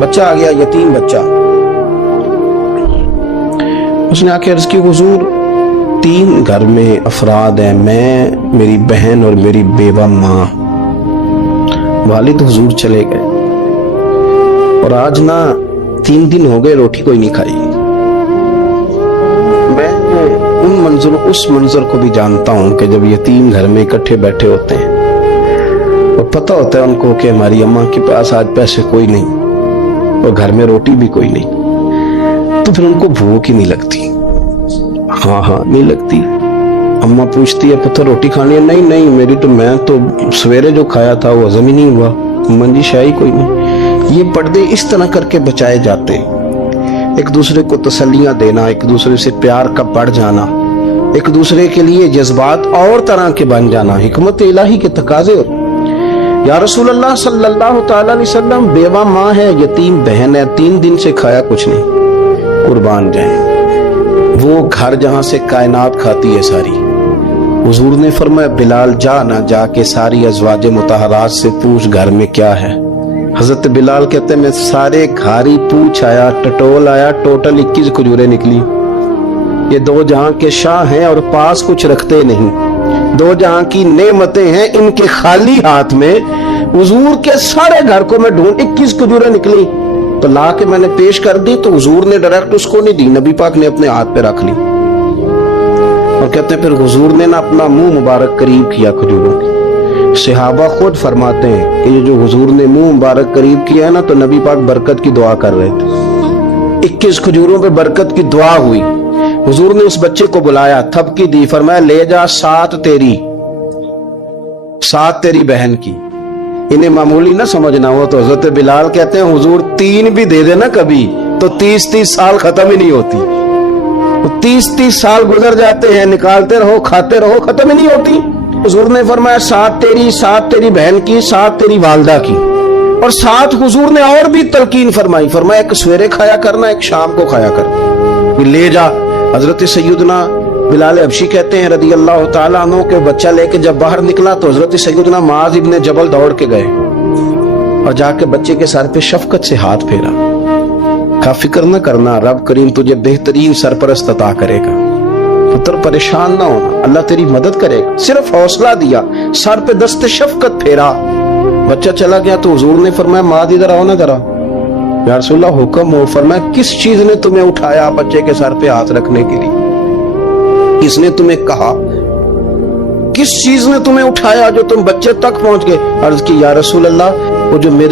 بچہ آ گیا، یتیم بچہ. اس نے آ کے عرض کی حضور 3 گھر میں افراد ہیں، میں، میری بہن اور میری بیوہ ماں. والد حضور چلے گئے اور آج نا 3 دن ہو گئے روٹی کوئی نہیں کھائی. میں اس منظر کو بھی جانتا ہوں کہ جب یتیم گھر میں اکٹھے بیٹھے ہوتے ہیں اور پتہ ہوتا ہے ان کو کہ ہماری اماں کے پاس آج پیسے کوئی نہیں اور گھر میں روٹی بھی کوئی نہیں، تو پھر ان کو بھوک ہی نہیں لگتی. ہاں نہیں لگتی. اماں پوچھتی ہے پتہ روٹی کھانی ہے؟ نہیں میری تو، میں تو سویرے جو کھایا تھا وہ ہضم ہی نہیں ہوا. منجی شاہی کوئی نہیں. یہ پردے اس طرح کر کے بچائے جاتے ہیں. ایک دوسرے کو تسلیاں دینا، ایک دوسرے سے پیار کا بڑھ جانا، ایک دوسرے کے لیے جذبات اور طرح کے بن جانا حکمت الہی کے تقاضے. یا رسول اللہ صلی اللہ تعالی علیہ وسلم، بیوہ ماں ہے، یتیم بہن ہے، 3 دن سے کھایا کچھ نہیں. قربان جائیں وہ گھر جہاں سے کائنات کھاتی ہے ساری. حضور نے فرمایا بلال جا کے ساری ازواج مطہرات سے پوچھ گھر میں کیا ہے. حضرت بلال کہتے ہیں میں سارے گھاری پوچھ آیا، ٹٹول آیا، ٹوٹل 21 کھجوریں نکلی. یہ 2 جہاں کے شاہ ہیں اور پاس کچھ رکھتے نہیں، 2 جہاں کی نعمتیں ہیں، ان کے خالی ہاتھ میں حضور کے سارے گھر کو میں ڈھونڈ 21 کھجوریں نکلی تو لا کے میں نے پیش کر دی. تو حضور نے ڈائریکٹ اس کو نہیں دی، نبی پاک نے اپنے ہاتھ پہ رکھ لی. اور کہتے ہیں پھر حضور نے نا اپنا منہ مبارک قریب کیا کھجوروں کی. صحابہ خود فرماتے ہیں کہ یہ جو حضور نے منہ مبارک قریب کیا ہے نا تو نبی پاک برکت کی دعا کر رہے تھے. 21 کھجوروں پہ برکت کی دعا ہوئی. حضور نے اس بچے کو بلایا، تھپکی دی، فرمایا لے جا 7 تیری بہن کی. انہیں معمولی نہ سمجھنا ہو. تو حضرت بلال کہتے ہیں حضور 3 بھی دے دینا کبھی تو 30 سال ختم ہی نہیں ہوتی. 30 سال گزر جاتے ہیں، نکالتے رہو، کھاتے رہو، ختم ہی نہیں ہوتی. حضور نے فرمایا 7 تیری بہن کی، 7 تیری والدہ کی، اور 7 حضور نے اور بھی تلقین فرمائی. فرمایا ایک سویرے کھایا کرنا، ایک شام کو کھایا کرنا. لے جا. حضرت سیدنا بلال حبشی کہتے ہیں رضی اللہ تعالیٰ عنہ کہ بچہ لے کے جب باہر نکلا تو حضرت سیدنا معاذ ابن جبل دوڑ کے گئے اور جا کے بچے کے سر پہ شفقت سے ہاتھ پھیرا. کا فکر نہ کرنا، رب کریم تجھے بہترین سرپرست عطا کرے گا. پتر پریشان نہ ہونا، اللہ تیری مدد کرے گا. صرف حوصلہ دیا، سر پہ دست شفقت پھیرا. بچہ چلا گیا تو حضور نے فرمایا معاذ ادھر آؤ نا ذرا. یا رسول اللہ حکم ہو. فرمایا کس چیز نے تمہیں اٹھایا بچے کے سر پہ ہاتھ رکھنے کے لیے؟ کس نے تمہیں کہا؟ کس چیز نے تمہیں اٹھایا جو تم بچے تک پہنچ گئے؟ عرض کی یا رسول اللہ وہ جو میرے